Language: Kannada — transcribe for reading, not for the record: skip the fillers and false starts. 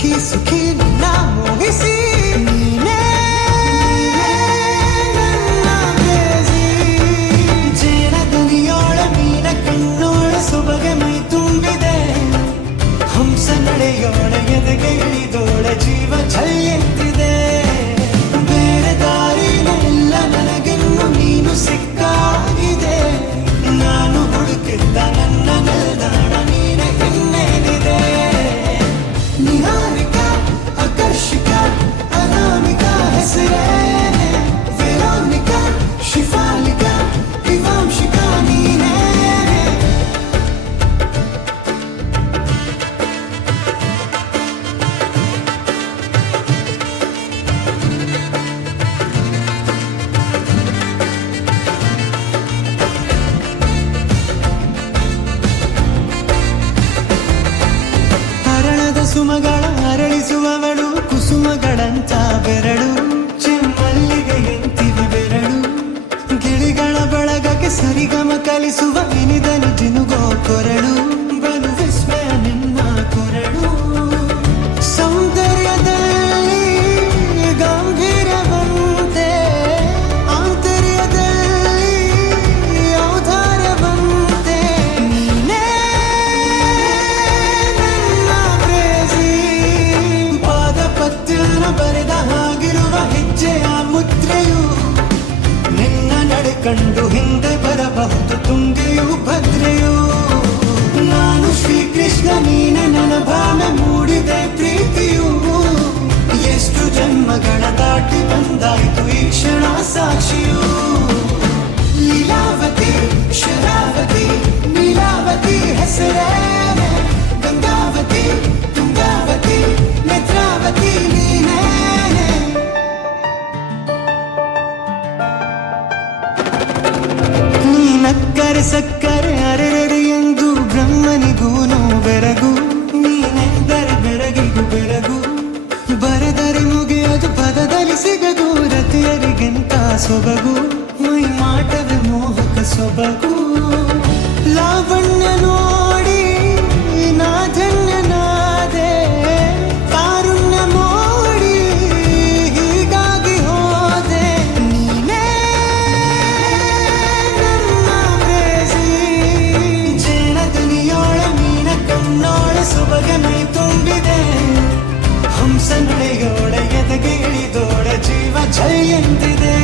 ಸುಖಿ ಸುಖಿ ನಿನ್ನ ಮೋಹಿಸಿ ನೀನೇ ನನ್ನ ಕ್ರೇಜಿ. ಜೇನ ದನಿಯೋಳ ಮೀನ ಕಣ್ಣೋಳ ಸೊಬಗೆ ಮೈ ತುಂಬಿದೆ. ಹಂಸ ನಡೆಯೋಳ ಎದೆಗೆ ಇಳಿದೋಳ ಜೀವ ಛೈ ಎಂತಿದೆ. ಬೇರೆ ದಾರಿನೆಲ್ಲ ನನಗಿನ್ನು ನೀನು ಸಿಕ್ಕಾಗಿದೆ. ನಾನು ಹುಡುಕಿದ್ದ ನನ್ನ ನಿಲ್ದಾಣ ನೀನೆ ಇನ್ನೇನಿದೆ. ನಿಹಾರಿಕ ಆಕರ್ಷಿಕ ಅನಾಮಿಕ ಹೆಸರೇನೆ. ವೆರೋನಿಕ ಶಿಫಾಲಿಕ ವಿವಾಂಶಿಕ ನೀನೇ. ಹರಣದ ಸುಮಗಳ ಅರಳಿಸುವವಳು ಕುಸುಮಗಳಂತ ಬೆರಳು. ಚೆಮ್ಮಲ್ಲಿಗೆ ಎಂತಿವೆ ಬೆರಳು. ಗಿಳಿಗಳ ಬಳಗಕ್ಕೆ ಸರಿಗಮ ಕಲಿಸುವ ಇನಿದನು ಜಿನುಗೋ ಕೊರಳು. ಬಲು ವಿಸ್ಮಯ ನಿನ್ನ ಕೊರಳು. ಸೌಂದರ್ಯದಲ್ಲಿ ಗಾಂಭೀರ್ಯವಂತೆ ಆಂತರ್ಯದಲ್ಲಿ ಔದಾರ್ಯವಂತೆ ನೀನೇ ನನ್ನ ಕ್ರೇಜಿ. ಪಾದಪತ್ಯನ ಬರೆದ ಹಾಗಿರುವ ಹೆಜ್ಜೆಯ ಮುದ್ರೆಯು. ನಿನ್ನ ನಡೆ ಕಂಡು ಹಿಂದೆ ಬರಬಹುದು ತುಂಗೆಯು ಭದ್ರೆಯು. ನಾನು ಶ್ರೀಕೃಷ್ಣ ನೀನೆ ನನ್ನ ಭಾವನೆ ಮೂಡಿದೆ ಪ್ರೀತಿಯು. ಎಷ್ಟು ಜನ್ಮಗಳ ದಾಟಿ ಬಂದಾಯ್ತು ಈ ಕ್ಷಣ ಸಾಕ್ಷಿಯು. ಲೀಲಾವತಿ ಶರಾವತಿ ನೀಲಾವತಿ ಹೆಸರೇನೆ. ಗಂಗಾವತಿ ತುಂಗಾವತಿ ನೇತ್ರಾವತಿ ನೀನೇ. ನೀನಕ್ಕರೆ ಸಕ್ಕರೆ ಅರೆರೆ ಎಂದು ಬ್ರಹ್ಮನಿಗೂನು ಬೆರಗು. ನೀನೆಂದರೆ ಬೆರಗಿಗೂ ಬೆರಗು. ಬರೆದರೆ ಮುಗಿಯದು ಪದದಲ್ಲಿ ಸಿಗದು. ರತಿಯರಿಗೆಂತ ಸೊಬಗು. ಮೈ ಮಾಟವೇ ಮೋಹಕ ಸೊಬಗು. ಲಾವಣ್ಯ ನೋಡಿ ನಾ ಧನ್ಯನಾದೆ. ಕಾರುಣ್ಯ ಮೋಡಿ ಹೀಗಾಗಿ ಹೋದೆ. ನೀನೇ ನನ್ನ ಕ್ರೇಜಿ. ಜೇನ ದನಿಯೋಳ ಮೀನ ಕಣ್ಣೋಳ ಸೊಬಗೆ ಮೈ ತುಂಬಿದೆ. ಹಂಸ ನಡೆಯೋಳ ಎದೆಗೆ ಇಳಿದೋಳ ಜೀವ ಛೈ ಎಂದಿದೆ.